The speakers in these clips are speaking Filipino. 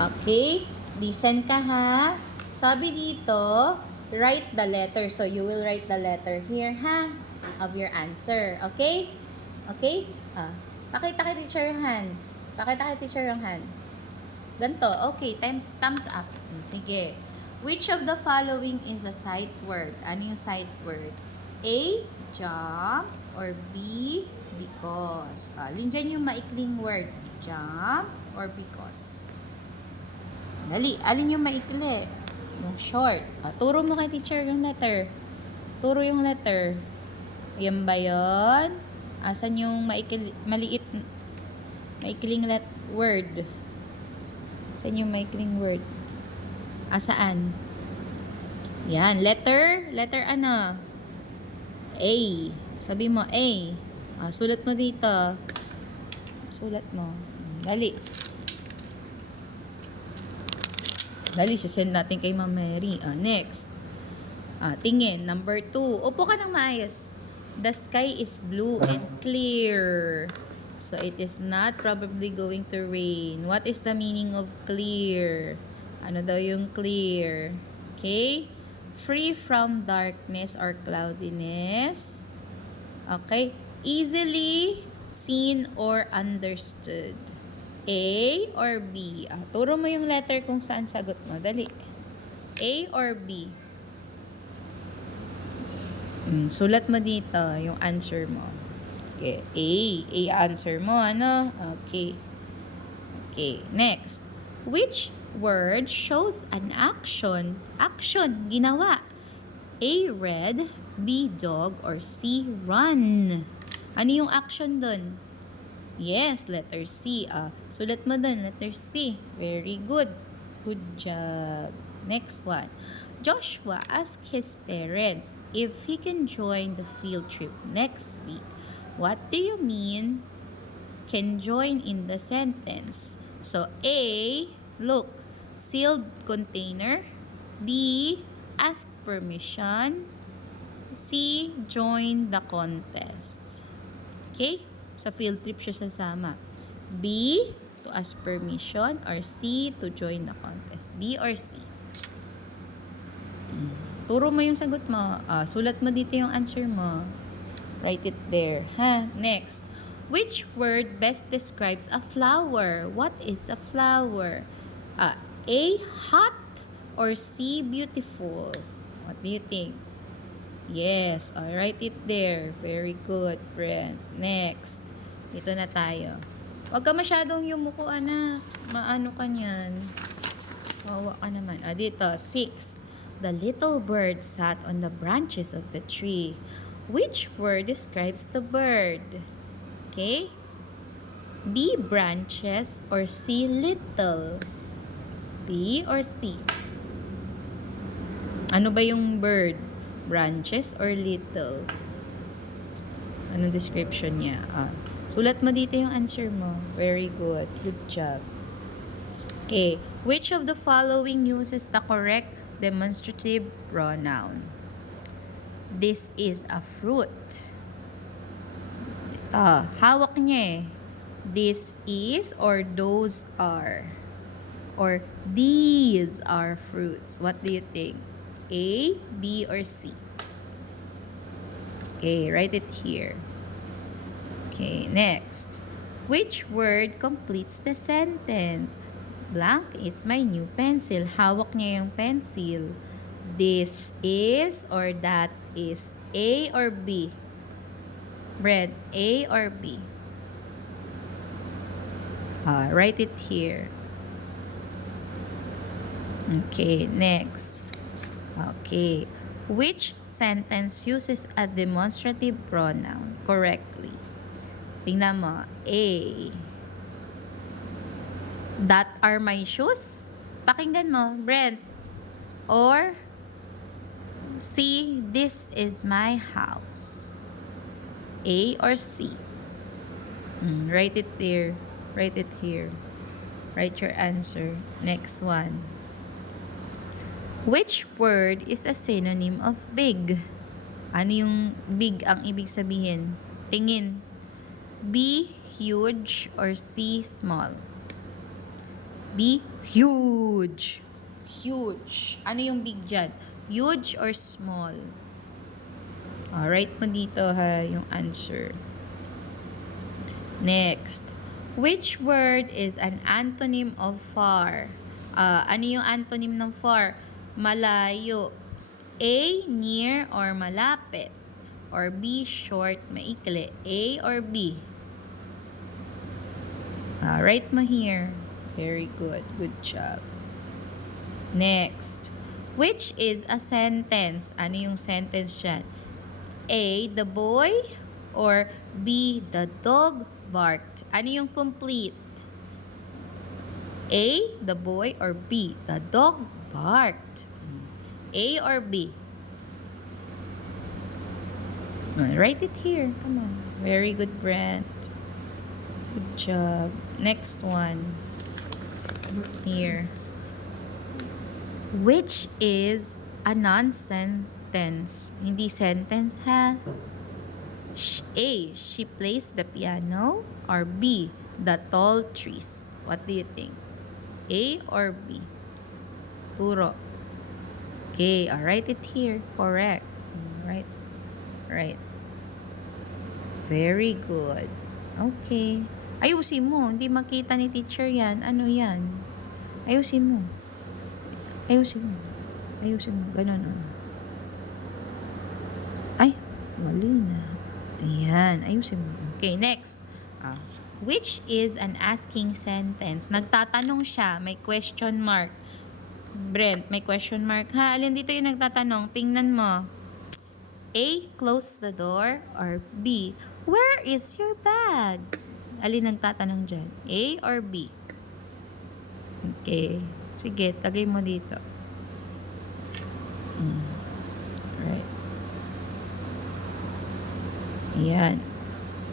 Okay? Listen ka ha. Sabi dito, write the letter. So, you will write the letter here ha, of your answer. Okay? Okay? Pakita kay teacher yung hand. Pakita kay teacher yung hand. Ganto. Okay, thumbs up. Sige. Which of the following is a sight word? Ano yung sight word? A, jump, or B, because. Alin dyan yung maikling word? Jump or because? Dali. Alin yung maikli? Yung short. Turo mo kay teacher yung letter. Turo yung letter. Yan ba yun? Asan yung maliit, maikling word? Saan yung maikling word? Asaan? Yan. Letter ano? A. Sabi mo A. Sulat mo dito. Sulat mo. Dali. Dali, sisend natin kay Ma'am Mary. Next. Tingin. Number 2. Upo ka ng maayos. The sky is blue and clear. So, it is not probably going to rain. What is the meaning of clear? Ano daw yung clear? Okay? Free from darkness or cloudiness. Okay? Easily seen or understood. A or B? Turo mo yung letter kung saan sagot mo. Dali. A or B? Sulat mo dito yung answer mo. Okay. A answer mo. Ano? Okay. Okay. Next. Which word shows an action? Action. Ginawa. A, red. B, dog. Or C, run. Ano yung action dun? Yes, letter C. Sulat mo dun. Letter C. Very good. Good job. Next one. Joshua asked his parents if he can join the field trip next week. What do you mean can join in the sentence? So, A, look, sealed container. B, ask permission. C, join the contest. Okay? So, field trip siya sasama. B, to ask permission. Or C, to join the contest. B or C? Turo mo yung sagot mo. Sulat mo dito yung answer mo. Write it there. Next. Which word best describes a flower? What is a flower? A, hot. Or C, beautiful? What do you think? Yes. Write it there. Very good, Brent. Next. Dito na tayo. Huwag ka masyadong yumuko, anak. Maano ka niyan? Wawa ka naman. Dito. 6. The little bird sat on the branches of the tree. Which word describes the bird? Okay? B, branches, or C, little? B or C? Ano ba yung bird? Branches or little? Anong description niya? Sulat mo dito yung answer mo. Very good. Good job. Okay. Which of the following uses the correct demonstrative pronoun? This is a fruit. Hawak niya eh. This is or those are. Or these are fruits. What do you think? A, B, or C? Okay, write it here. Okay, next. Which word completes the sentence? Blank is my new pencil. Hawak niya yung pencil. This is or that is. A or B? Brent, A or B? Write it here. Okay, next. Okay. Which sentence uses a demonstrative pronoun correctly? Tingnan mo. A. That are my shoes? Pakinggan mo, Brent. Or C. This is my house. A or C? Write it there. Write it here. Write your answer. Next one. Which word is a synonym of big? Ano yung big ang ibig sabihin? Tingin. B, huge, or C, small? B, huge. Huge. Ano yung big dyan? Huge or small? Write mo dito ha, yung answer. Next. Which word is an antonym of far? Ano yung antonym ng far? Malayo. A, near or malapit. Or B, short, maikli. A or B? Write mo here. Very good. Good job. Next. Which is a sentence? Ano yung sentence dyan? A, the boy, or B, the dog barked. Ano yung complete? A, the boy, or B, the dog barked. A or B? Write it here. Come on. Very good, Brent. Good job. Next one. Here. Which is a non-sentence? Hindi sentence, ha? A, she plays the piano, or B, the tall trees. What do you think? A or B? Turo. Okay, I'll write it here. Correct. Right. Very good. Okay. Ayusin mo. Hindi makita ni teacher yan. Ano yan? Ayusin mo. Ganun. Ay, mali na. Ayan. Ayusin mo. Okay, next. Which is an asking sentence? Nagtatanong siya. May question mark. Brent, may question mark. Ha, alin dito yung nagtatanong? Tingnan mo. A, close the door, or B, where is your bag? Alin nagtatanong dyan? A or B? Okay. Sige, tagay mo dito. Right. Yan.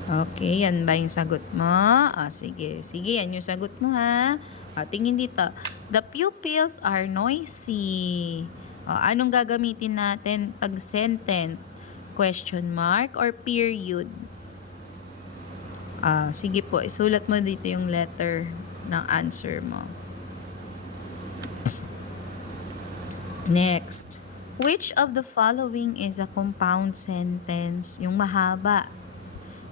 Okay, yan ba yung sagot mo? Sige. Sige, yan yung sagot mo, ha? Tingin dito. The pupils are noisy. Anong gagamitin natin pag sentence? Question mark or period? Sige po, isulat mo dito yung letter ng answer mo. Next. Which of the following is a compound sentence? Yung mahaba.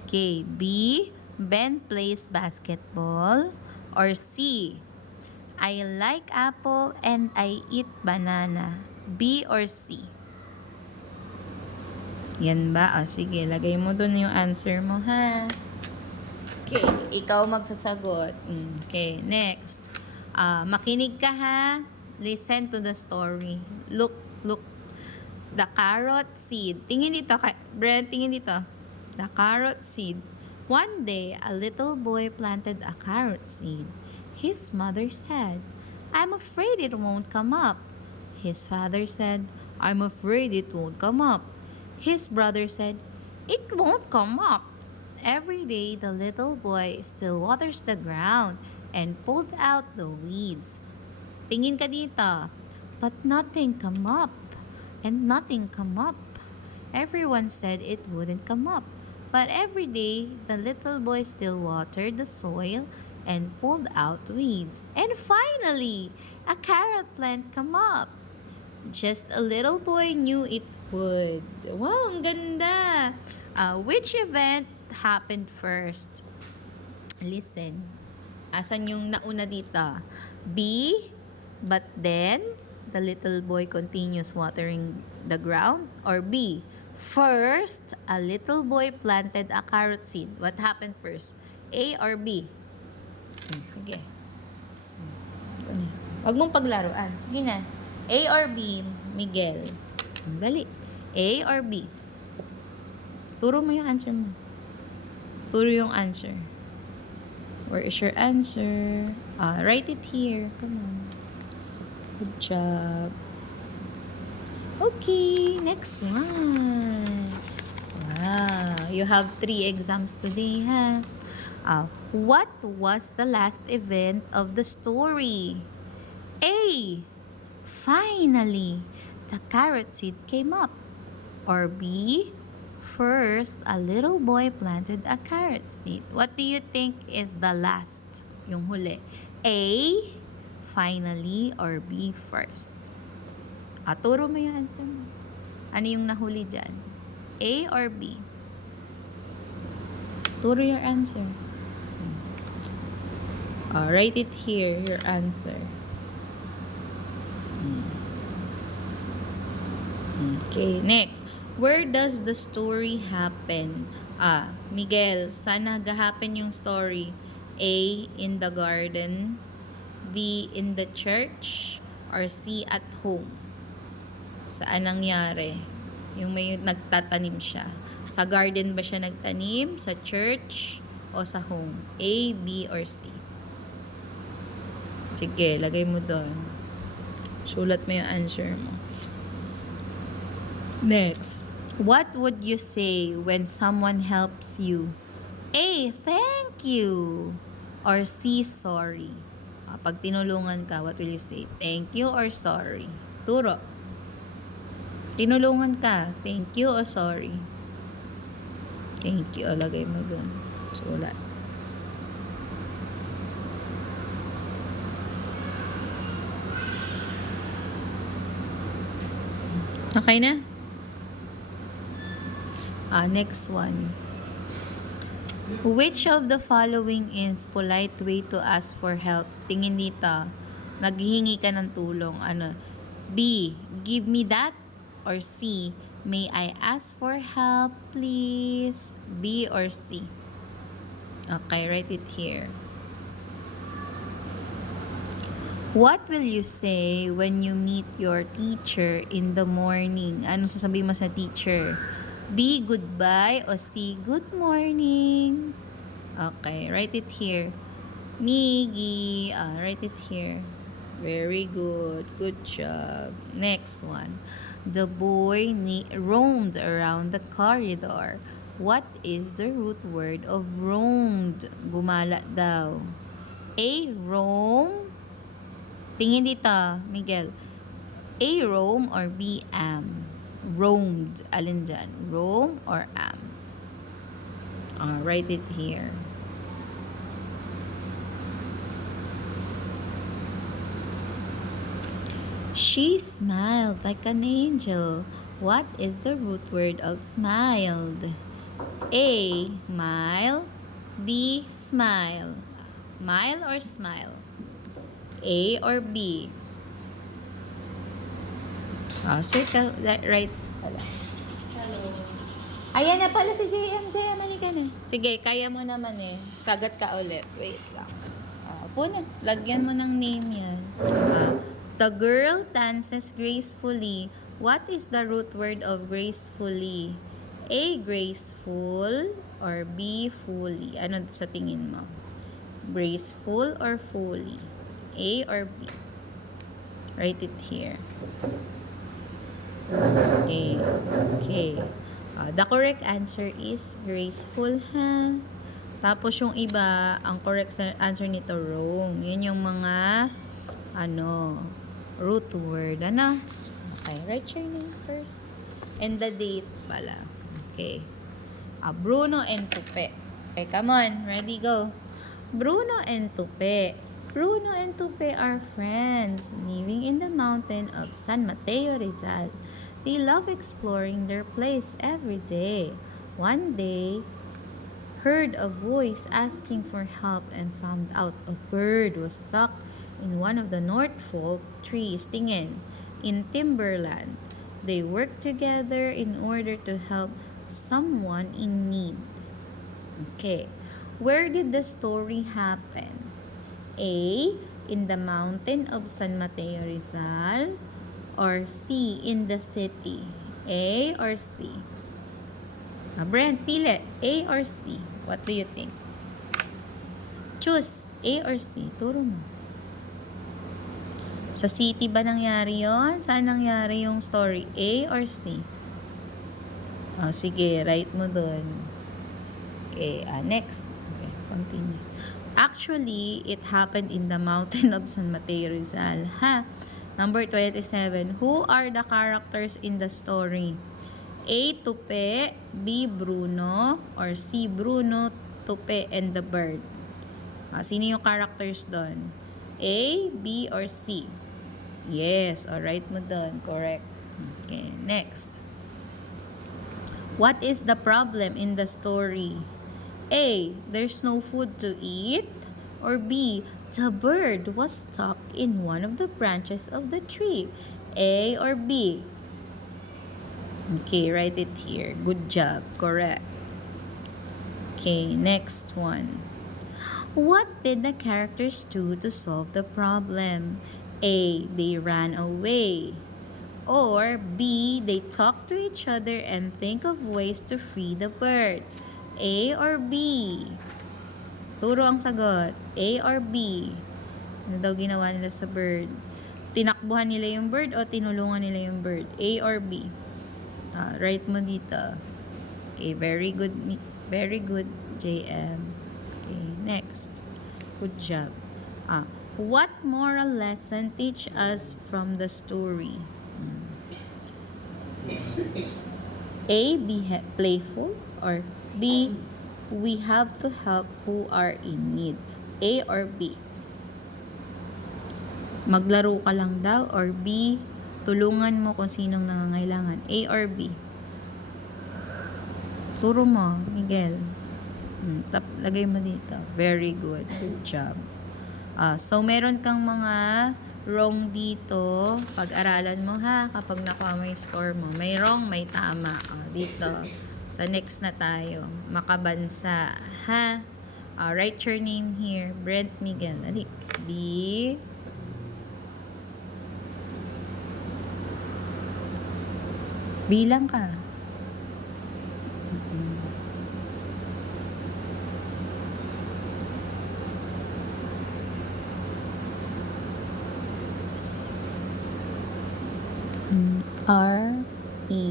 Okay, B, Ben plays basketball. Or C, I like apple and I eat banana. B or C? Yan ba? Sige, lagay mo dun yung answer mo, ha? Okay, ikaw magsasagot. Okay, next. Makinig ka, ha? Listen to the story. Look. The carrot seed. Tingin dito, Brent, tingin dito. The carrot seed. One day, a little boy planted a carrot seed. His mother said, I'm afraid it won't come up. His father said, I'm afraid it won't come up. His brother said, it won't come up. Every day, the little boy still waters the ground and pulled out the weeds. Tingin ka dito. But nothing come up. And nothing come up. Everyone said it wouldn't come up. But every day, the little boy still watered the soil and pulled out weeds. And finally, a carrot plant come up. Just a little boy knew it would. Wow, ang ganda! Which event happened first? Listen. Asan yung nauna dito? B, but then, the little boy continues watering the ground? Or B, first, a little boy planted a carrot seed. What happened first? A or B? Sige. Huwag mong paglaruan. Sige na. A or B, Miguel? Dali. A or B? Turo mo yung answer mo. Turo yung answer. Where is your answer? Write it here. Come on. Good job. Okay, next one. Wow, you have 3 exams today, ha? What was the last event of the story? A, finally, the carrot seed came up. Or B, first, a little boy planted a carrot seed. What do you think is the last? Yung huli. A, finally, or B, first? Turo mo yung answer mo. Ano yung nahuli dyan? A or B? Turo your answer. Write it here, your answer. Okay, next. Where does the story happen? Miguel, saan nag-happen yung story? A, in the garden, B, in the church, or C, at home? Saan nangyari? Yung may nagtatanim siya. Sa garden ba siya nagtanim? Sa church? O sa home? A, B, or C? Sige, lagay mo doon. Sulat mo yung answer mo. Next. What would you say when someone helps you? A, thank you. Or C, sorry. Pag tinulungan ka, what will you say? Thank you or sorry? Turo. Tinulungan ka, thank you or sorry? Thank you. Lagay mo dun. Sulat. Okay na? Next one. Which of the following is polite way to ask for help? Tingin dito. Naghihingi ka ng tulong. Ano? B, give me that. Or C, may I ask for help, please? B or C? Okay, write it here. What will you say when you meet your teacher in the morning? Ano sasabihin mo sa teacher? B, goodbye, o C, good morning? Okay, write it here. Miggy, write it here. Very good. Good job. Next one. The boy roamed around the corridor. What is the root word of roamed? Gumala daw. A, roam. Tingin dito, Miguel. A, roam, or B, am? Roamed. Alin dyan? Roam or am? Write it here. She smiled like an angel. What is the root word of smiled? A, mile. B, smile. Mile or smile? A or B? Circle, right? Hello. Ayan na pala si JM. JM, ka na. Sige, kaya mo naman eh. Sagat ka ulit. Wait lang. Upo na. Lagyan mo ng name yan. The girl dances gracefully. What is the root word of gracefully? A, graceful, or B, fully? Ano sa tingin mo? Graceful or fully? A or B? Write it here. Okay. The correct answer is graceful, ha? Tapos yung iba, ang correct answer nito, wrong. Yun yung mga, root word. Okay, write your name first. And the date pala. Okay. Bruno and Tupe. Okay, come on. Ready, go. Bruno and Tupe. Bruno and Tupe are friends living in the mountain of San Mateo, Rizal. They love exploring their place every day. One day, heard a voice asking for help and found out a bird was stuck in one of the North Fork trees, tingin, in timberland. They worked together in order to help someone in need. Okay. Where did the story happen? A, in the mountain of San Mateo, Rizal, or C, in the city? A or C? Brent, pili. A or C? What do you think? Choose. A or C? Turo mo. Sa city ba nangyari yon? Saan nangyari yung story? A or C? Sige, write mo dun. Okay, next. Okay, continue. Actually, it happened in the mountain of San Mateo, Rizal. Number 27. Who are the characters in the story? A, Tupe, B, Bruno, or C, Bruno, Tupe, and the bird? Sino yung characters doon? A, B, or C? Yes, alright mo doon. Correct. Okay, next. What is the problem in the story? A, there's no food to eat. Or B, the bird was stuck in one of the branches of the tree. A or B? Okay, write it here. Good job. Correct. Okay, next one. What did the characters do to solve the problem? A, they ran away. Or B, they talk to each other and think of ways to free the bird. A or B? Turo ang sagot. A or B? Ano daw ginawa nila sa bird? Tinakbuhan nila yung bird o tinulungan nila yung bird? A or B? Write mo dito. Okay, very good. Very good, JM. Okay, next. Good job. What moral lesson teach us from the story? A, be playful, or B, we have to help who are in need. A or B? Maglaro ka lang daw, or B, tulungan mo kung sinong nangangailangan. A or B? Turo mo, Miguel. Lagay mo dito. Very good. Good job. So, meron kang mga wrong dito. Pag-aralan mo ha, kapag nakuha mo yung score mo. May wrong, may tama. Dito. So, next na tayo. Makabansa. Ha? Write your name here. Brent Miguel. Ali. B. Bilang ka. R-E.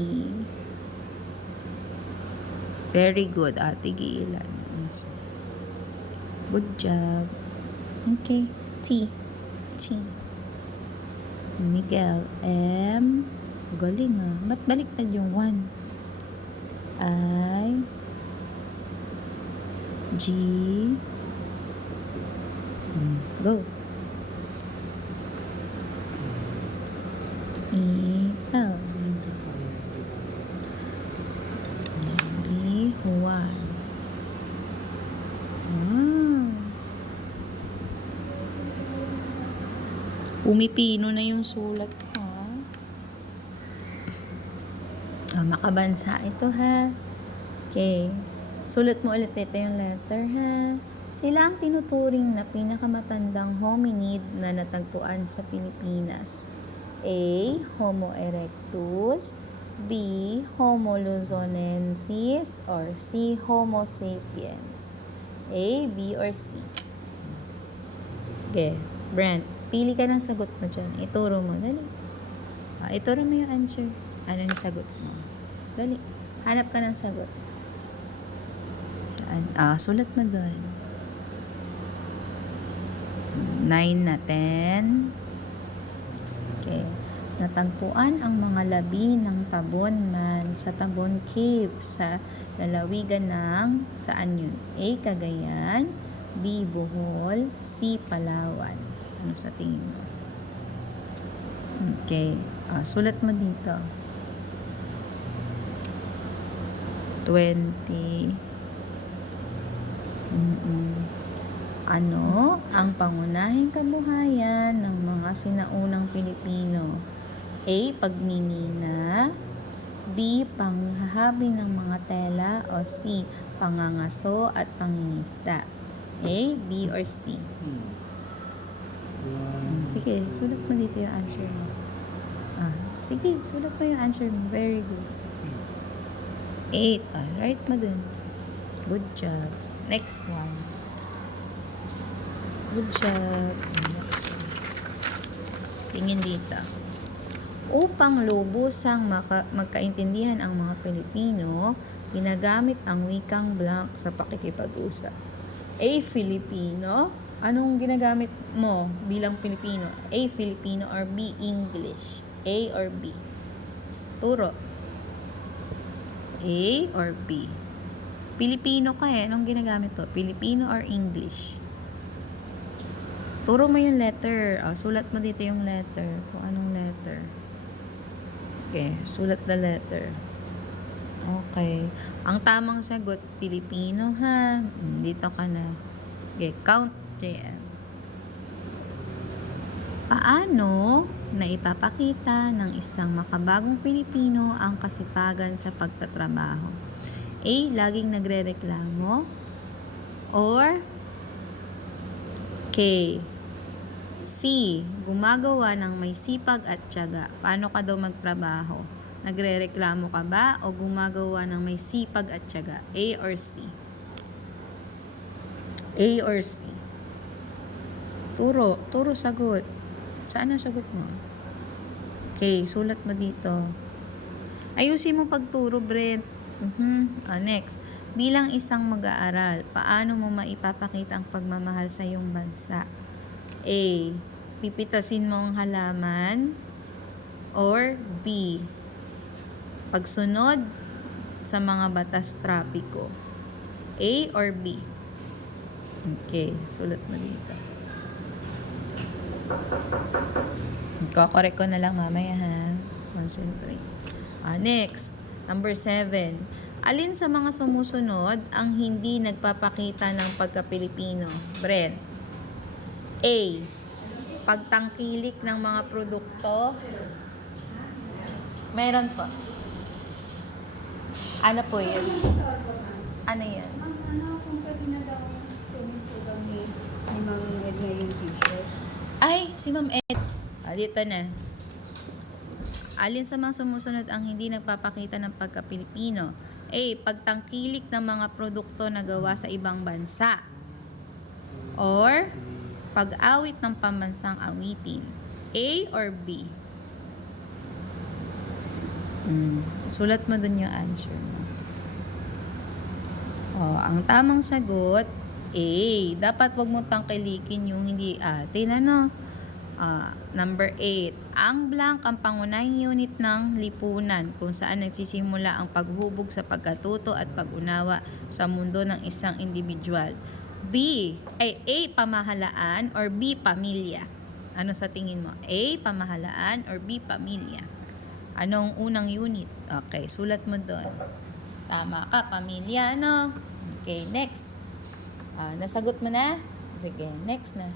Very good, Ate Gilan. Good job. Okay. T. Miguel. M. Galing ah. Ba't baliktad yung 1? I. G. Go. E. L. B. 1. Pumipino na yung sulat ko. Makabansa ito ha. Okay. Sulat mo ulit ito yung letter ha. Sila ang tinuturing na pinakamatandang hominid na natagpuan sa Pilipinas. A. Homo erectus. B. Homo luzonensis. Or C. Homo sapiens. A, B, or C? Okay. Brent, pili ka ng sagot mo dyan. Ituro mo. Dali. Ituro mo yung answer. Ano yung sagot mo? Dali. Hanap ka ng sagot. Saan? Sulat mo doon. 9 na 10. Okay. Natagpuan ang mga labi ng Tabon Man sa Tabon Cave sa lalawigan ng saan yun? A. Cagayan. B. Bohol. C. Palawan. Ano sa tingin mo? Okay. Sulat mo dito. 20. Ano ang pangunahing kabuhayan ng mga sinaunang Pilipino? A. Pagmimina. B. Panghahabi ng mga tela. O C. Pangangaso at pangingisda. A, B, or C? Sige, sulat mo dito yung answer mo. Sige, sulat mo yung answer mo. Very good. 8. Write mo dun. Good job. Next one. Good job. Next one. Tingin dito. Upang lubusang magkaintindihan ang mga Pilipino, ginagamit ang wikang blank sa pakikipag-usap. A. Filipino. Anong ginagamit mo bilang Pilipino? A. Filipino or B. English? A or B? Turo. A or B? Pilipino ka eh. Anong ginagamit mo? Filipino or English? Turo mo yung letter. Sulat mo dito yung letter. Kung anong letter. Okay, sulat the letter. Okay. Ang tamang sagot, Pilipino ha. Dito ka na. Okay, count JM. Paano na ipapakita ng isang makabagong Pilipino ang kasipagan sa pagtatrabaho? A. Laging nagrereklamo. Or K. C. Gumagawa ng may sipag at tiyaga. Paano ka daw magtrabaho? Nagrereklamo ka ba o gumagawa ng may sipag at tiyaga? A or C? A or C? Turo sagot. Saan ang sagot mo? Okay, sulat mo dito. Ayusin mo pagturo, Brent. Next. Bilang isang mag-aaral, paano mo maipapakita ang pagmamahal sa iyong bansa? A. Pipitasin mo ang halaman. Or B. Pagsunod sa mga batas trapiko. A or B? Okay, sulat mo dito. Iko-correct ko na lang mamaya ha. Concentrate. Next, number 7. Alin sa mga sumusunod ang hindi nagpapakita ng pagka-Pilipino? Brent. A. Pagtangkilik ng mga produkto. Meron po. Ano po yun? Ano yan? Kung pwede na daw tumitugang ni Mang Edna yung t-shirt. Ay, si Ma'am Ed. Dito na. Alin sa mga sumusunod ang hindi nagpapakita ng pagka-Pilipino? A. Pagtangkilik ng mga produkto na gawa sa ibang bansa. Or, pag-awit ng pambansang awitin. A or B? Sulat mo dun yung answer mo. Ang tamang sagot, A. Dapat wag mo tangkilikin yung hindi atin. Number 8. Ang blank ang pangunahing unit ng lipunan kung saan nagsisimula ang paghubog sa pagkatuto at pag-unawa sa mundo ng isang individual. A. Pamahalaan or B. Pamilya? Ano sa tingin mo? A. Pamahalaan or B. Pamilya? Anong unang unit? Okay, sulat mo doon. Tama ka, pamilya, no? Okay, next. Nasagot mo na? Sige, next na.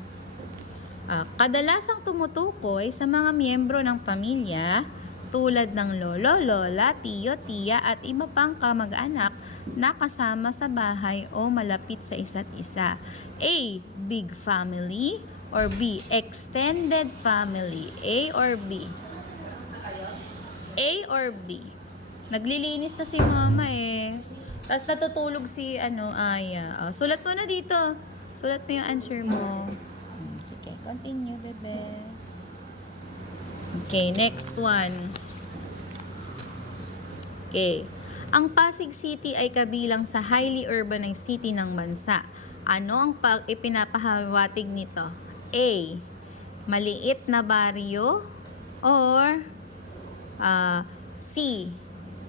Kadalasang tumutukoy sa mga miyembro ng pamilya tulad ng lolo, lola, tiyo, tiya at iba pang kamag-anak na kasama sa bahay o malapit sa isa't isa. A. Big family or B. Extended family? A or B? A or B? Naglilinis na si mama eh. Tapos natutulog si Aya. Sulat mo na dito. Sulat mo yung answer mo. Sige, continue, bebe. Okay, next one. Okay. Ang Pasig City ay kabilang sa highly urbanized city ng bansa. Ano ang ipinapahawatig nito? A. Maliit na baryo or C.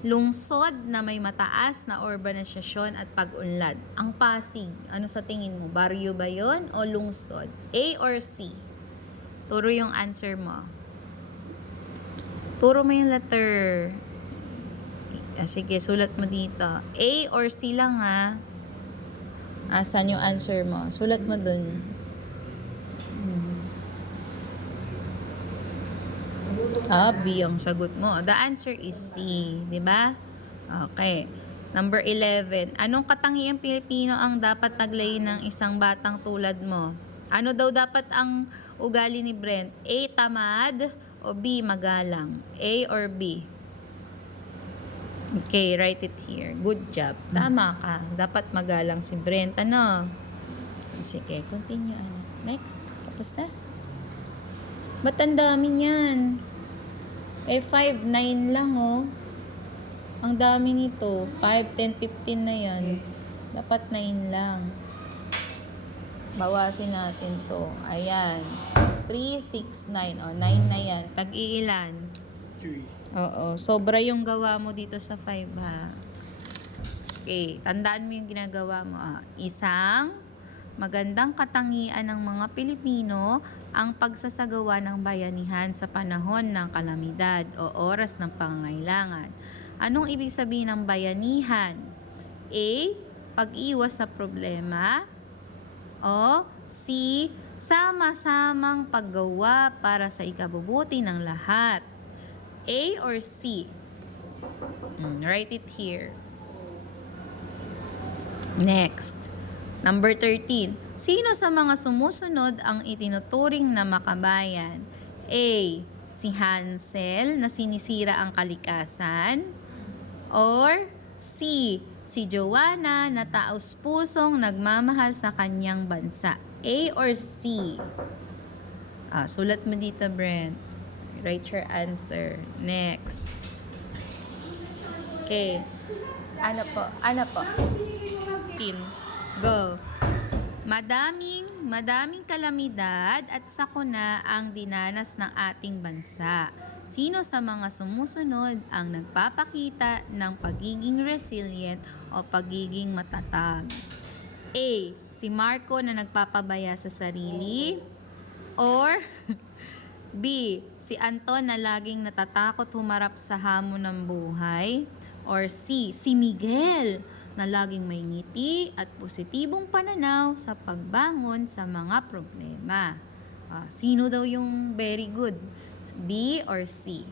Lungsod na may mataas na urbanisasyon at pag-unlad. Ang Pasig, ano sa tingin mo? Baryo ba yun o lungsod? A or C? Turo yung answer mo. Turo mo yung letter. Sige, sulat mo dito. A or C lang ha. Asan yung answer mo? Sulat mo dun. B ang sagot mo. The answer is C, di ba? Okay. Number 11. Anong katangiang Pilipino ang dapat taglayin ng isang batang tulad mo? Ano daw dapat ang ugali ni Brent? A. Tamad o B. Magalang? A or B? Okay, write it here. Good job. Tama ka. Dapat magalang si Brent. Sige, continue. Next. Tapos na. Ba't ang dami niyan? 5, 9 lang Ang dami nito. 5, 10, 15 na yan. Dapat 9 lang. Bawasin natin to. Ayan. 3, 6, 9. 9 na yan. Tag-iilan? 3. Oo. Sobra yung gawa mo dito sa 5 ha. Okay. Tandaan mo yung ginagawa mo. Isang magandang katangian ng mga Pilipino ang pagsasagawa ng bayanihan sa panahon ng kalamidad o oras ng pangangailangan. Anong ibig sabihin ng bayanihan? A. Pag-iwas sa problema. O C. Sama-samang paggawa para sa ikabubuti ng lahat. A or C? Write it here. Next. Number 13. Sino sa mga sumusunod ang itinuturing na makabayan? A. Si Hansel na sinisira ang kalikasan. Or C. Si Joanna na taos-pusong nagmamahal sa kanyang bansa. A or C? Sulat mo dito, Brent. Write your answer. Next. Okay. Ano po? Go. Madaming kalamidad at sakuna ang dinanas ng ating bansa. Sino sa mga sumusunod ang nagpapakita ng pagiging resilient o pagiging matatag? A. Si Marco na nagpapabaya sa sarili. Or B. Si Anton na laging natatakot humarap sa hamon ng buhay. Or C. Si Miguel na laging may ngiti at positibong pananaw sa pagbangon sa mga problema. Sino daw yung very good? B or C?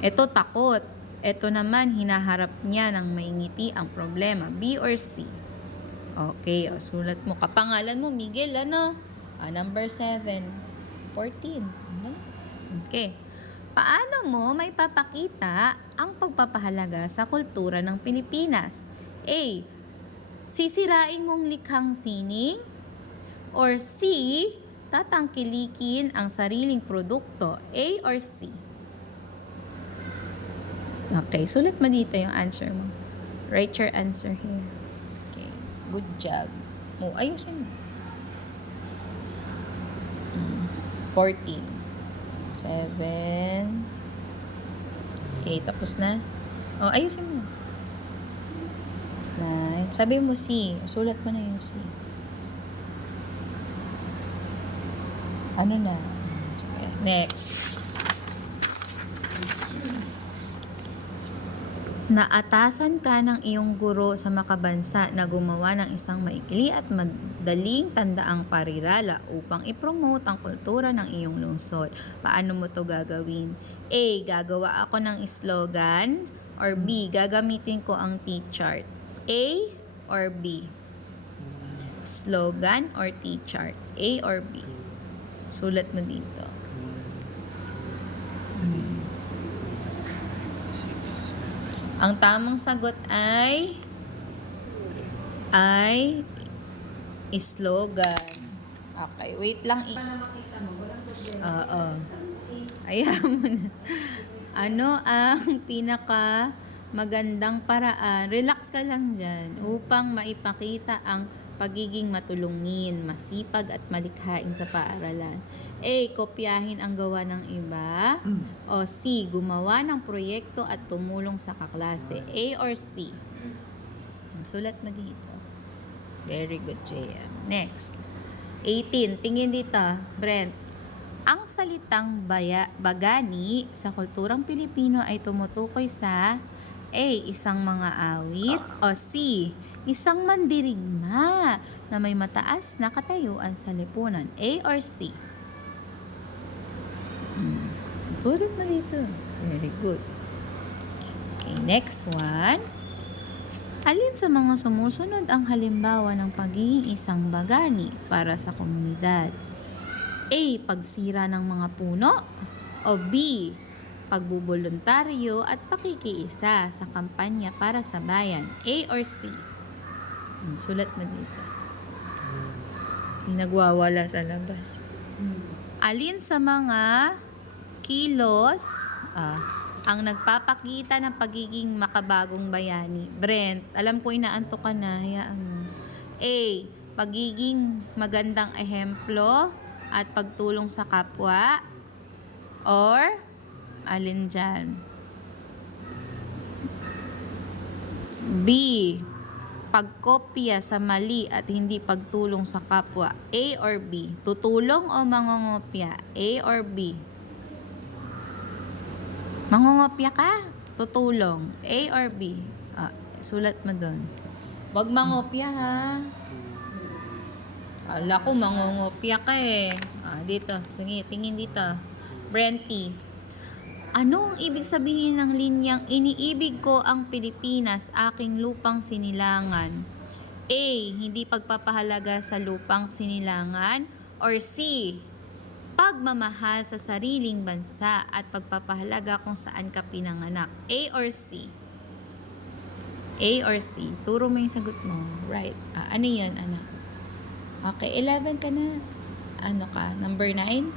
Ito takot. Ito naman hinaharap niya ng may ngiti ang problema. B or C? Okay, sulat mo. Kapangalan mo, Miguel, ano? Number 7. 14. Okay. Paano mo may papakita ang pagpapahalaga sa kultura ng Pilipinas? A. Sisirain mong likhang sining. Or C. Tatangkilikin ang sariling produkto. A or C? Okay, sulat mo dito yung answer mo. Write your answer here. Okay, good job. Ayusin mo. 14. 7. Okay, tapos na. Ayusin mo. 9. Sabi mo C. Sulat mo na yung C. Ano na? Okay, next. Naatasan ka ng iyong guro sa makabansa na gumawa ng isang maikli at madaling tandaang parirala upang ipromote ang kultura ng iyong lungsod. Paano mo to gagawin? A. Gagawa ako ng slogan. Or B. Gagamitin ko ang T-chart. A or B? Slogan or T-chart? A or B? Sulat mo dito. Ang tamang sagot ay slogan. Okay, wait lang. Ayan mo na. Ano ang pinaka magandang paraan? Relax ka lang dyan upang maipakita ang pagiging matulungin, masipag at malikhain sa paaralan. A. Kopyahin ang gawa ng iba. O C. Gumawa ng proyekto at tumulong sa kaklase. A or C? Sulat mo dito. Very good, JM. Next. 18. Tingin dito, Brent. Ang salitang bagani sa kulturang Pilipino ay tumutukoy sa A. Isang mga awit. O C. Isang mandirigma na may mataas na katayuan sa lipunan. A or C? Sulat mo dito. Very good. Okay, next one. Alin sa mga sumusunod ang halimbawa ng pagiging isang bagani para sa komunidad? A. Pagsira ng mga puno. O B. Pagbubuluntaryo at pakikiisa sa kampanya para sa bayan. A or C? Sulat mo dito. Nagwawala sa labas. Alin sa mga kilos ang nagpapakita ng pagiging makabagong bayani? Brent, alam ko inaantok ka na. Hayaan mo. A. Pagiging magandang ehemplo at pagtulong sa kapwa. Or, alin dyan? B. pagkopya sa mali at hindi pagtulong sa kapwa? A or B? Tutulong o mangungopya? A or B? Mangungopya ka? Tutulong? A or B? Sulat mo dun. Wag mangopya ha. Ala ko mangungopya ka eh. Dito. Sige, tingin dito. Brenty. Ano ang ibig sabihin ng linyang iniibig ko ang Pilipinas, aking lupang sinilangan? A. Hindi pagpapahalaga sa lupang sinilangan. Or C. Pagmamahal sa sariling bansa at pagpapahalaga kung saan ka pinanganak. A or C? A or C? Turo mo yung sagot mo. Right. Ano yan, anak? Okay, 11 ka na. Ano ka? Number 9?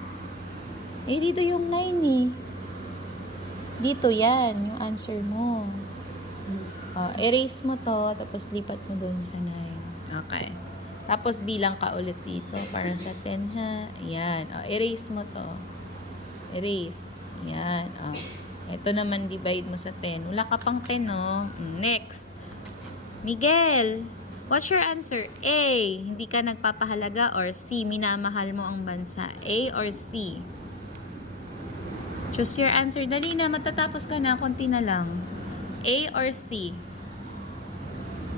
Dito yung 9 eh. Dito yan, yung answer mo. Erase mo to, tapos lipat mo dun sa 9. Okay. Tapos bilang ka ulit dito para sa 10 ha. Ayan. Erase mo to. Erase. Ayan. Ito naman divide mo sa 10. Wala ka pang 10 no? Next. Miguel, what's your answer? A. Hindi ka nagpapahalaga or C. Minamahal mo ang bansa. A or C? Choose your answer. Dali na, matatapos ka na. Konti na lang. A or C?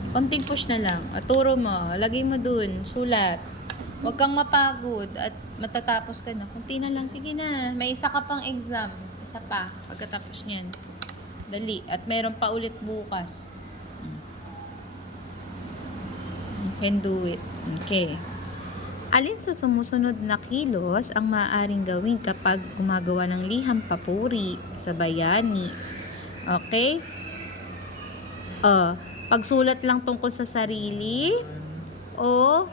Konting push na lang. Turo mo. Lagay mo dun. Sulat. Huwag kang mapagod at matatapos ka na. Konti na lang. Sige na. May isa ka pang exam. Isa pa. Pagkatapos niyan. Dali. At meron pa ulit bukas. You can do it. Okay. Alin sa sumusunod na kilos ang maaaring gawin kapag gumagawa ng liham papuri sa bayani? Okay? Pagsulat lang tungkol sa sarili o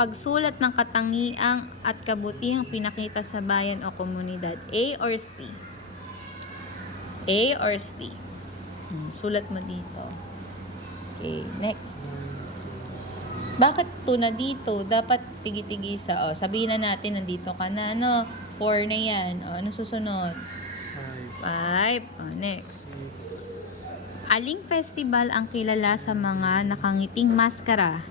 pagsulat ng katangiang at kabutihang pinakita sa bayan o komunidad? A or C? A or C? Sulat mo dito. Okay, next. Bakit ito na dito? Dapat tigi-tigi sa, sabihin na natin, nandito ka na, 4 na yan. Ano susunod? 5. Next. Aling festival ang kilala sa mga nakangiting maskara?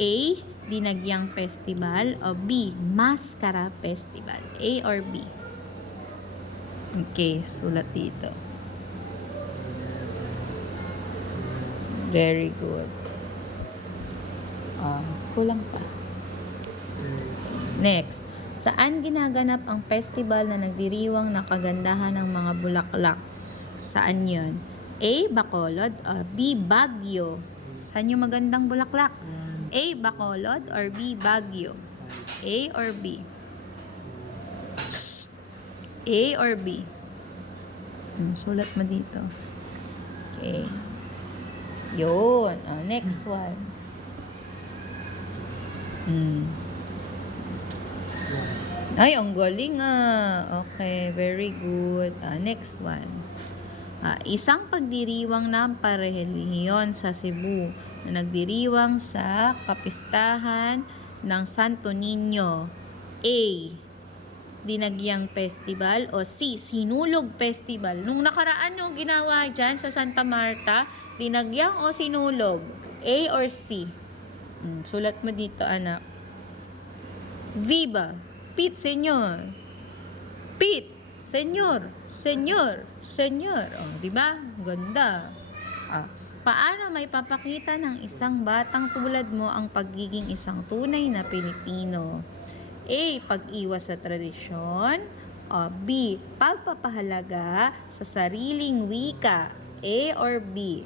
A. Dinagyang Festival o B. Maskara Festival? A or B? Okay, sulat dito. Very good. Kulang pa. Next. Saan ginaganap ang festival na nagdiriwang ng kagandahan ng mga bulaklak? Saan yun? A. Bacolod o B. Baguio? Saan yung magandang bulaklak? A. Bacolod or B. Baguio? A or B? A or B? Sulat mo dito. Okay. Yun. Next one. Ay, ang galing Okay, very good. Next one. Isang pagdiriwang ng parelihiyon sa Cebu na nagdiriwang sa kapistahan ng Santo Niño. A. Dinagyang Festival o C. Sinulog Festival. Nung nakaraan yung ginawa dyan sa Santa Marta, dinagyang o sinulog? A or C? Sulat mo dito, anak. Viva Pete Senyor. Pete Senyor. Senyor. Senyor. Di ba? Ganda. Paano may papakita ng isang batang tulad mo ang pagiging isang tunay na Pilipino? A. Pag-iwas sa tradisyon. B. Pagpapahalaga sa sariling wika. A or B?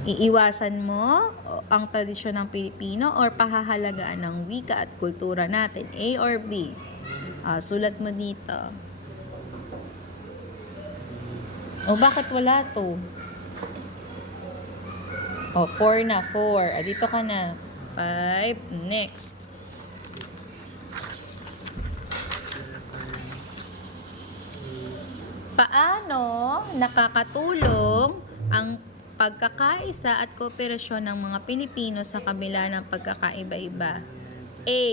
Iiwasan mo ang tradisyon ng Pilipino or pahahalagaan ng wika at kultura natin? A or B? Sulat mo dito. Bakit wala to? 4 na. 4. Dito ka na. 5. Next. Paano nakakatulong ang pagkakaisa at kooperasyon ng mga Pilipino sa kabila ng pagkakaiba-iba? A.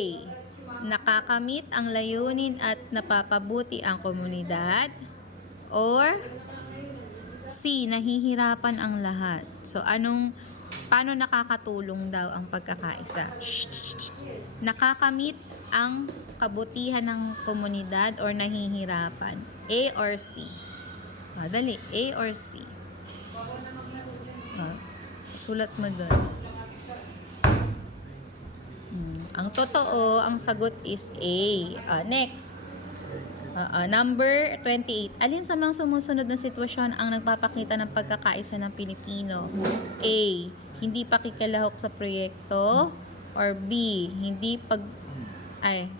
Nakakamit ang layunin at napapabuti ang komunidad? Or C, nahihirapan ang lahat. So, paano nakakatulong daw ang pagkakaisa? Nakakamit ang kabutihan ng komunidad or nahihirapan? A or C? Dali, A or C? Sulat mo dun. Ang totoo, ang sagot is A. Next. Number 28. Alin sa mga sumusunod na sitwasyon ang nagpapakita ng pagkakaisa ng Pilipino? A. Hindi pakikilahok sa proyekto. Or B.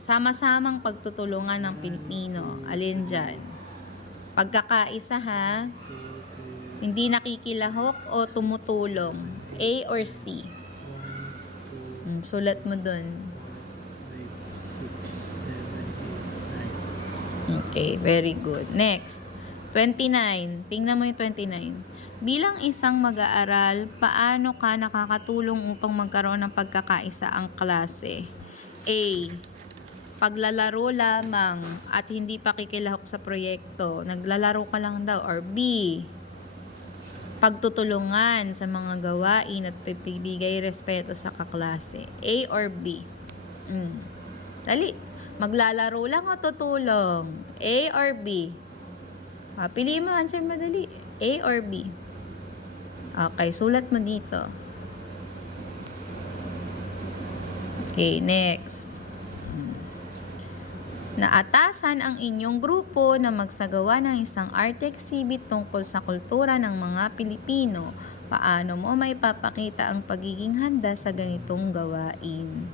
Sama-samang pagtutulungan ng Pilipino. Alin dyan? Pagkakaisa ha? Hindi nakikilahok o tumutulong? A or C? Sulat mo dun. Okay, very good. Next, 29. Tingnan mo yung 29. Bilang isang mag-aaral, paano ka nakakatulong upang magkaroon ng pagkakaisa ang klase? A. Paglalaro lamang at hindi pakikilahok sa proyekto. Naglalaro ka lang daw. Or B. Pagtutulungan sa mga gawain at pagbibigay respeto sa kaklase. A or B? Dali. Maglalaro lang o tutulong? A or B? Piliin mo, answer mo dali. A or B? Okay, sulat mo dito. Okay, next. Naatasan ang inyong grupo na magsagawa ng isang art exhibit tungkol sa kultura ng mga Pilipino. Paano mo maipapakita ang pagiging handa sa ganitong gawain?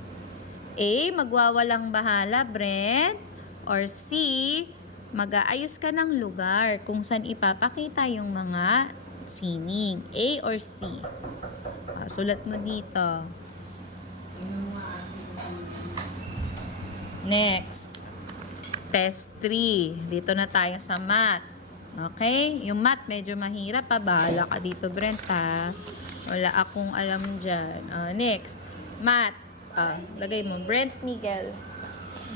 A. Magwawalang bahala, Brent. Or C. Mag-aayos ka ng lugar kung saan ipapakita yung mga sining. A or C? Sulat mo dito. Next. Test 3. Dito na tayo sa math. Okay? Yung math medyo mahirap pa. Bahala ka dito, Brent, ha? Wala akong alam dyan. Next. Math. Lagay mo. Brent, Miguel.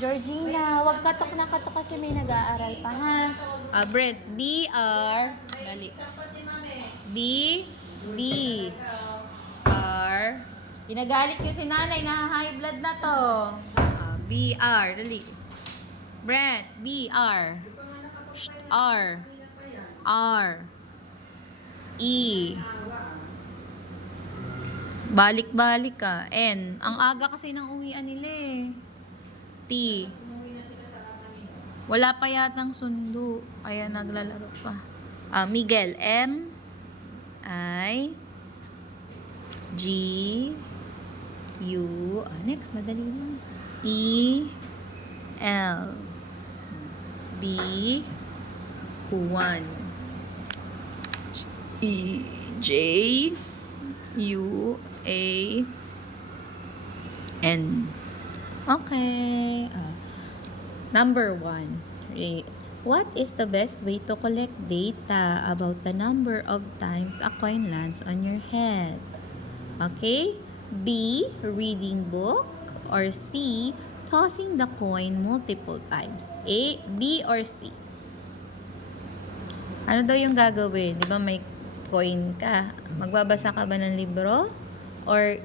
Georgina, wag katok na katok kasi may nag-aaral pa, ha? Brent, B, R. Dali. B, B, R. Pinagalit ko si nanay na high blood na to. B, R. Dali. Brent, B, R. R. R. E. Balik-balik ka. N. Ang aga kasi ng uwian nila eh. T. Wala pa yatang sundo. Kaya naglalaro pa. Miguel. M. I. G. U. Next, madali lang. E. L. B. 1. E. J. U. A. N. Okay. Number 1. What is the best way to collect data about the number of times a coin lands on your head? Okay. B. Reading book. Or C. Tossing the coin multiple times. A, B, or C? Ano daw yung gagawin? Di ba may coin ka? Magbabasa ka ba ng libro? Or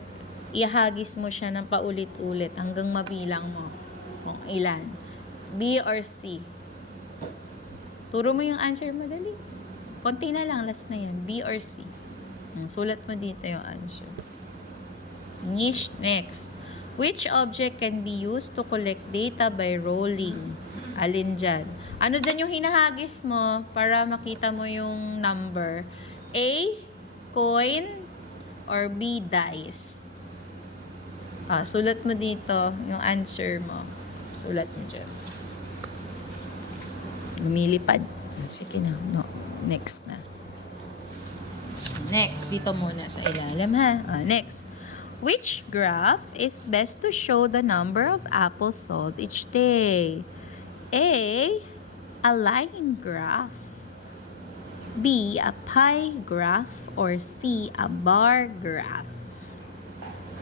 ihagis mo siya ng paulit-ulit hanggang mabilang mo kung ilan? B or C? Turo mo yung answer mo, dali. Konti na lang, last na yan. B or C? Sulat mo dito yung answer. Next. Which object can be used to collect data by rolling? Alin dyan? Ano dyan yung hinahagis mo para makita mo yung number? A, coin, or B, dice? Sulat mo dito yung answer mo. Sulat mo dyan. Lumilipad. Sige na. No. Next na. Next. Dito muna sa ilalim, ha? Next. Which graph is best to show the number of apples sold each day? A. A line graph. B. A pie graph. Or C. A bar graph.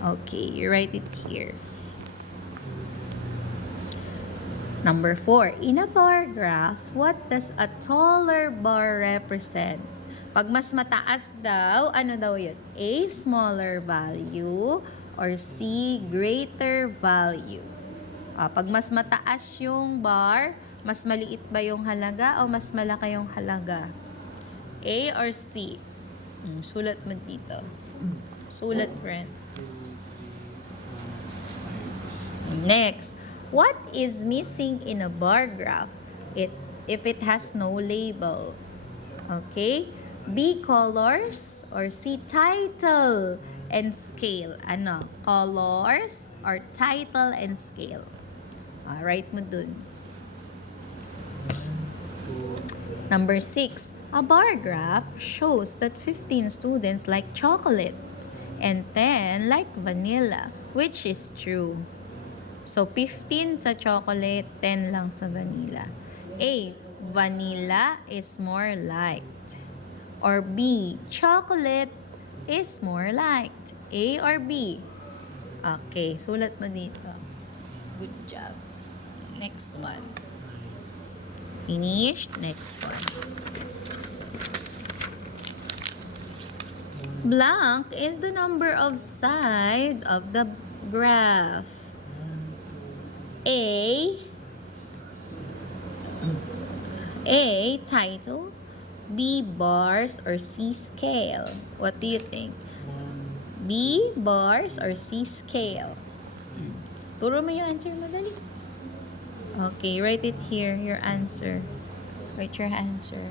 Okay, you write it here. Number 4. In a bar graph, what does a taller bar represent? Pag mas mataas daw, ano daw yun? A, smaller value, or C, greater value. Pag mas mataas yung bar, mas maliit ba yung halaga o mas malaki yung halaga? A or C? Sulat mo dito. Sulat, friend. Next, what is missing in a bar graph if it has no label? Okay? B, colors, or C, title and scale. Ano? Colors or title and scale. Write mo dun. Number 6, a bar graph shows that 15 students like chocolate and 10 like vanilla, which is true. So, 15 sa chocolate, 10 lang sa vanilla. A, vanilla is more liked. Or B, chocolate is more liked. A or B? Okay, sulat mo dito. Good job. Next one. Finished? Next one. Blank is the number of side of the graph. A, title, B, bars, or C, scale. What do you think? B, bars, or C, scale? Turo mo yung answer mo, dali. Okay, write it here, your answer. Write your answer.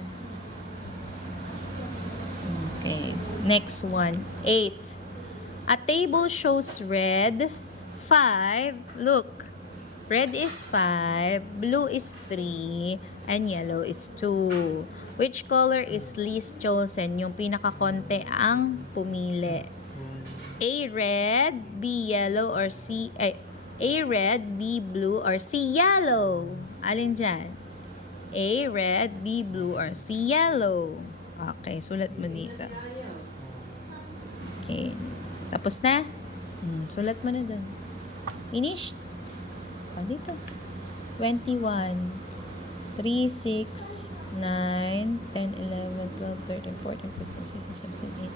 Okay, next one. 8. A table shows red, 5. Look, red is 5, blue is 3, and yellow is 2. Which color is least chosen? Yung pinakakonte ang pumili. A, red, B, yellow, or C, A, red, B, blue, or C, yellow. Alin dyan? A, red, B, blue, or C, yellow. Okay, sulat mo dito. Okay. Tapos na? Sulat mo na dun. Finished? Dito. 21, 3, 6, 9, 10, 11, 12, 13, 14, 15, 16, 17,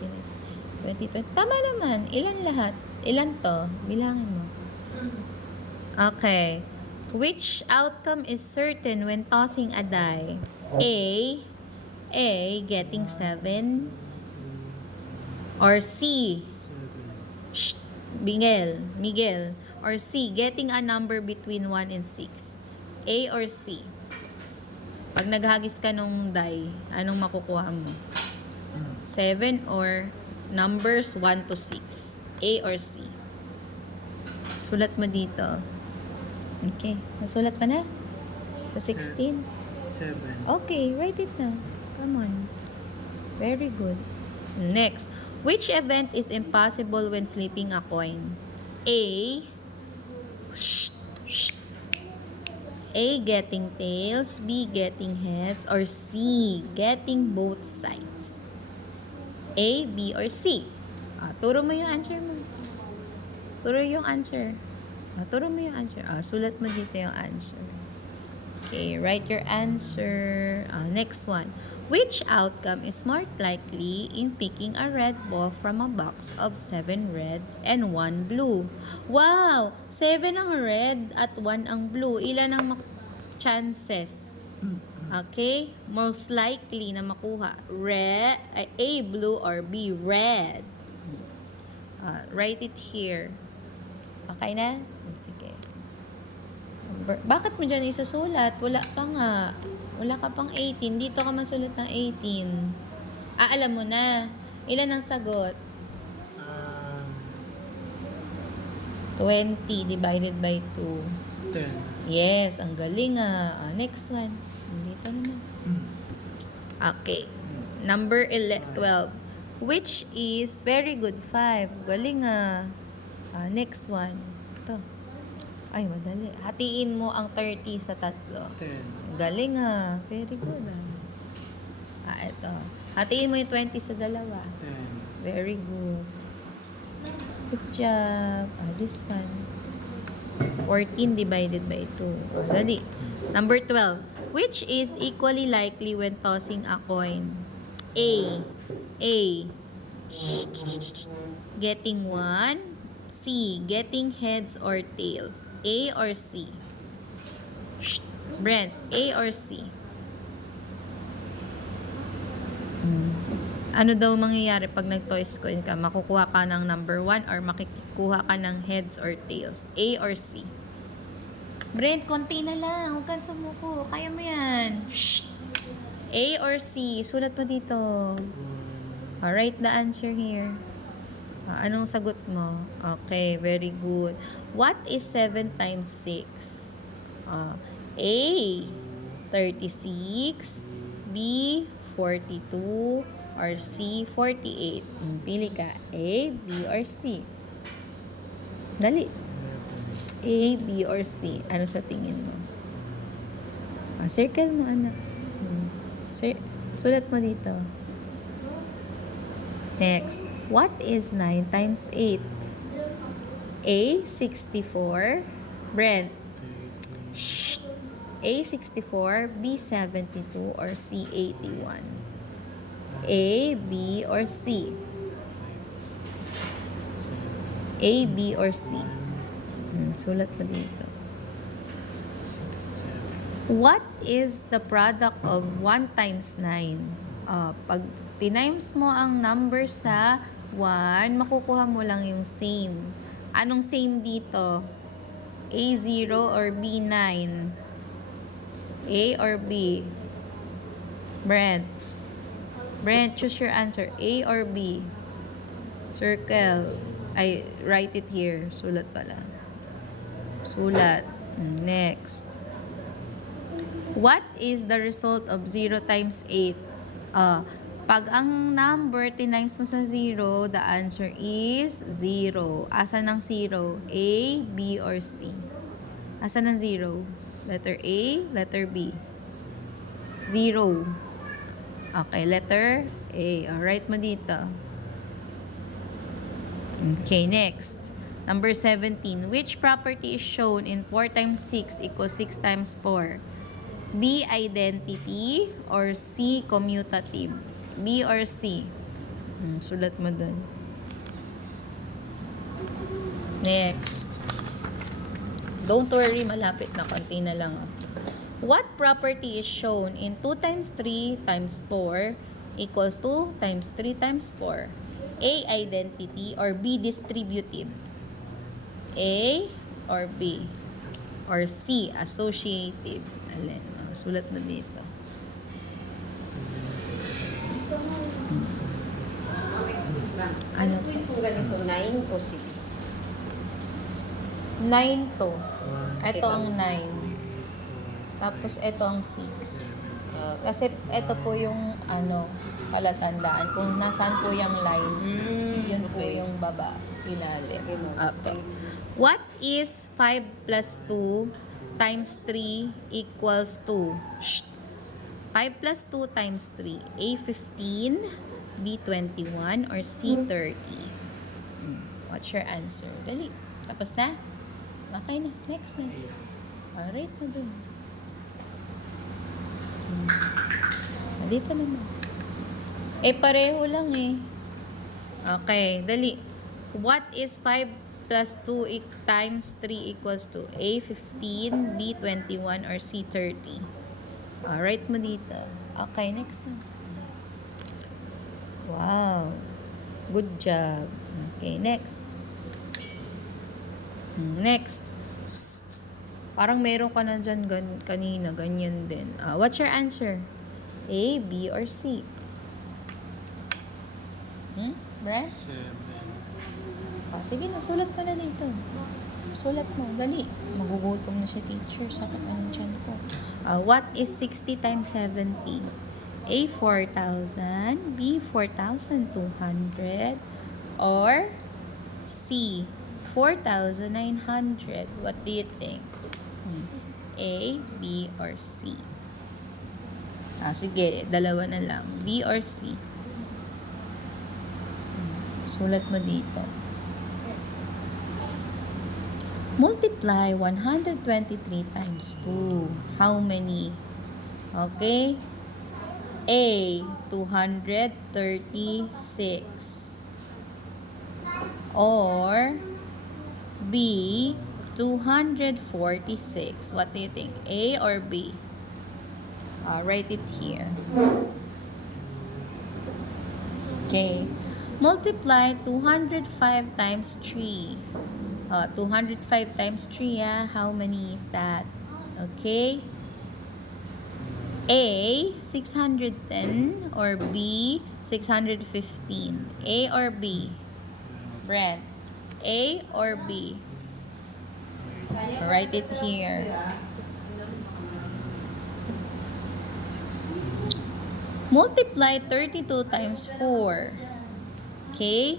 18, 19, 20, 20. Tama naman. Ilan lahat? Ilan to? Bilangin mo. Okay. Which outcome is certain when tossing a die? A, getting 7. Or C, Miguel. Or C, getting a number between 1 and 6. A or C? Pag naghagis ka nung die, anong makukuha mo? 7 or numbers 1 to 6? A or C? Sulat mo dito. Okay. Nasulat pa na? Sa 16? 7. Okay, write it na. Come on. Very good. Next. Which event is impossible when flipping a coin? A, getting tails, B, getting heads, or C, getting both sides? A, B, or C? Turo mo yung answer mo. Turo yung answer. Turo mo yung answer. Sulat mo dito yung answer. Okay, write your answer. Next one. Which outcome is more likely in picking a red ball from a box of 7 red and 1 blue? Wow! 7 ang red at 1 ang blue. Ilan ang chances? Okay? Most likely na makuha. Red, A, blue, or B, red. Write it here. Okay na? Sige. Bakit mo dyan isusulat? Wala pa nga. Wala ka pang 18. Dito ka masulat ng 18. Alam mo na. Ilan ang sagot? 20 divided by 2. 10. Yes, ang galing ah. Next one. Dito naman. Okay. Number 12. Which is very good? 5. Galing ah. Next one. Ito. Ay, madali. Hatiin mo ang 30 sa 3. 10. Galing ah. Very good ah. Ito. Hatiin mo yung 20 sa 2. 10. Very good. Good job. This one. 14 divided by 2. Dali. Number 12. Which is equally likely when tossing a coin? A, A. Getting 1. C. Getting heads or tails. A or C? Brent, A or C? Ano daw mangyayari pag nag-toys coin ka? Makukuha ka ng number 1 or makikuha ka ng heads or tails? A or C? Brent, konti na lang. Huwag kang sumuko. Kaya mo yan. A or C? Sulat mo dito. Write the answer here. Anong sagot mo? Okay, very good. What is 7 times 6? A. 36. B. 42. Or C. 48. Pili ka. A, B, or C? Dali. A, B, or C? Ano sa tingin mo? Circle mo, anak. Sulat mo dito. Next. What is 9 times 8? A, 64. Brent. A, 64. B, 72. Or C, 81. A, B, or C? A, B, or C? Sulat mo dito. What is the product of 1 times 9? Pag tinimes mo ang number sa 1, makukuha mo lang yung same. Anong same dito? A0 or B9? A or B? Brent, choose your answer. A or B? Circle. Write it here. Sulat pala. Sulat. Next. What is the result of 0 times 8? Pag ang number tinimes mo sa 0, the answer is 0. Asan ang 0? A, B, or C? Asan ang 0? Letter A, letter B? 0. Okay, letter A. Write mo dito. Okay, next. Number 17. Which property is shown in 4 times 6 equals 6 times 4? B, identity, or C, commutative? B or C? Sulat mo dun. Next. Don't worry, malapit na. Konti na lang. What property is shown in 2 times 3 times 4 equals 2 times 3 times 4? A, identity, or B, distributive? A or B? Or C, associative? Alin? Sulat mo dito. Ano? Kung ganito, 9 o 6? 9 to. Ito ang 9. Tapos ito ang 6. Kasi ito po yung palatandaan kung nasaan po yung line. Yun po yung baba, ilalim. Apo. What is 5 plus 2 times 3 equals 2? 5 plus 2 times 3. A, 15. B, 21. Or C, 30. What's your answer? Dali. Tapos na? Okay na. Next na. Alright na dun. Dito naman. Pareho lang eh. Okay, dali. What is 5 plus 2 times 3 equals to? A, 15, B, 21, or C, 30? Write mo dito. Okay, next na. Wow. Good job. Okay, next. Next. Parang meron ka na dyan kanina. Ganyan din. What's your answer? A, B, or C? Brad? 7. Sige na, sulat mo na dito. Sulat mo, dali. Magugutom na si teacher. Sakit na ng tiyan ko. What is 60 times 70? A, 4,000. B, 4,200. Or C, 4,900. What do you think? A, B, or C? Sige, dalawa na lang. B or C? Sulat mo dito. Multiply 123 times 2. How many? Okay? A, 236. Or B, 246. What do you think? A or B? Write it here. Okay. Multiply 205 times 3. 205 times 3, how many is that? Okay. A, 610 or B, 615? A or B? Brent, A or B? Write it here. Multiply 32 times 4. Okay.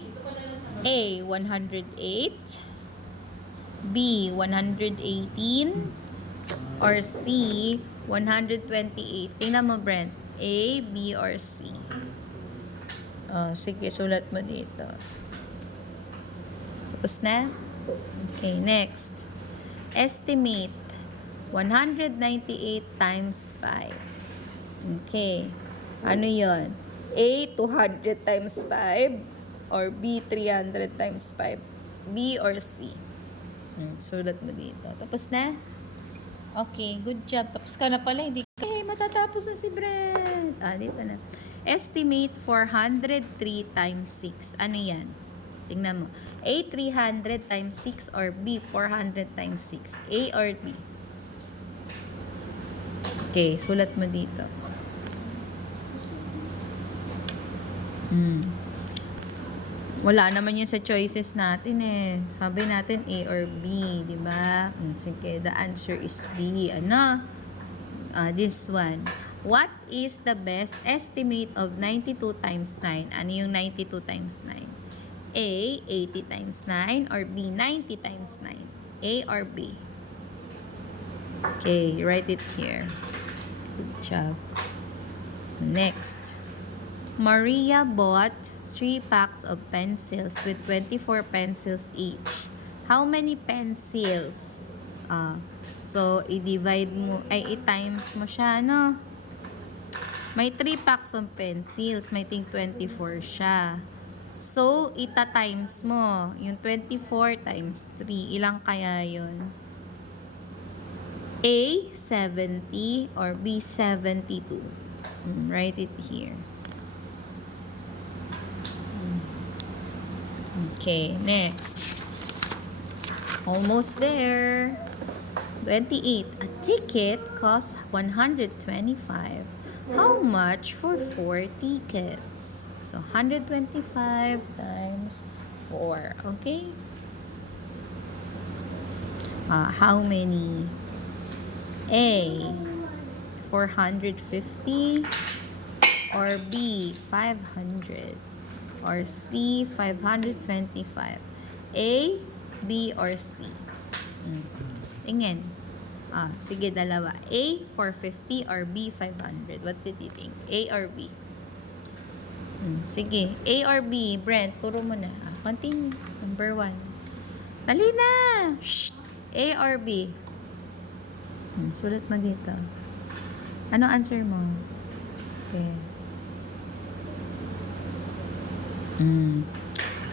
A, 108. B, 118. Or C, 128. Tingnan mo, Brent. A, B, or C? Sige, sulat mo dito. Tapos na? Okay, next. Estimate 198 times 5. Okay. Ano yon? A, 200 times 5 or B, 300 times 5? B or C? Sulat mo dito. Tapos na? Okay, good job. Tapos ka na pala. Hindi ka, matatapos na si Brent. Dito na. Estimate 403 times 6. Ano yan? Tingnan mo. A, 300 times 6 or B, 400 times 6? A or B? Okay, sulat mo dito. Wala naman yun sa choices natin eh. Sabi natin A or B, di ba? Sige, the answer is B. Ano? This one. What is the best estimate of 92 times 9? Ano yung 92 times 9? A, 80 times 9 or B, 90 times 9? A or B? Okay, write it here. Good job. Next. Maria bought 3 packs of pencils with 24 pencils each. How many pencils? So, i-divide mo, i-times mo siya, no? May 3 packs of pencils. May ting 24 siya. So, ita-times mo. Yung 24 times 3. Ilang kaya yun? A, 70 or B, 72? Write it here. Okay, next. Almost there. 28. A ticket costs 125. How much for 4 tickets? So, 125 times 4. Okay? How many? A, 450 or B, 500 or C, 525? A, B, or C? Tingin. Sige, dalawa. A, 450 or B, 500? What did you think? A or B? Sige. A or B? Brent, turo mo na. Continue. Number 1. Dali na! Shh! A or B? Sulat mo dito. Ano answer mo? Okay.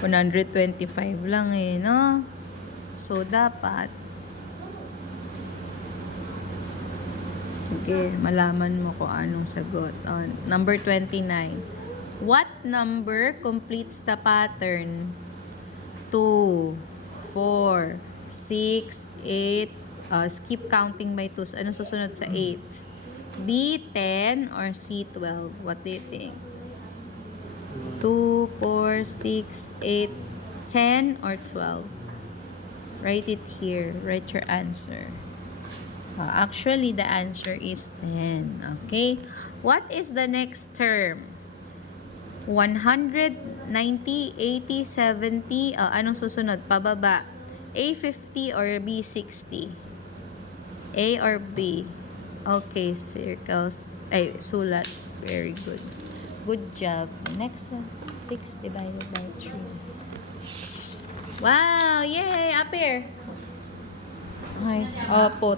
125 lang eh, no? So, dapat okay, malaman mo kung anong sagot. Number 29. What number completes the pattern? 2, 4, 6, 8. Skip counting by 2s. Anong susunod sa 8? B, 10 or C, 12? What do you think? 2, 4, 6, 8, 10 or 12? Write it here. Write your answer. Actually, the answer is 10. Okay? What is the next term? 190, 80, 70. Anong susunod? Pababa. A, 50 or B, 60? A or B? Okay, circles. Ay, sulat. Very good. Good job. Next one. 6 divided by 3. Wow! Yay! Up here. Okay. Opo.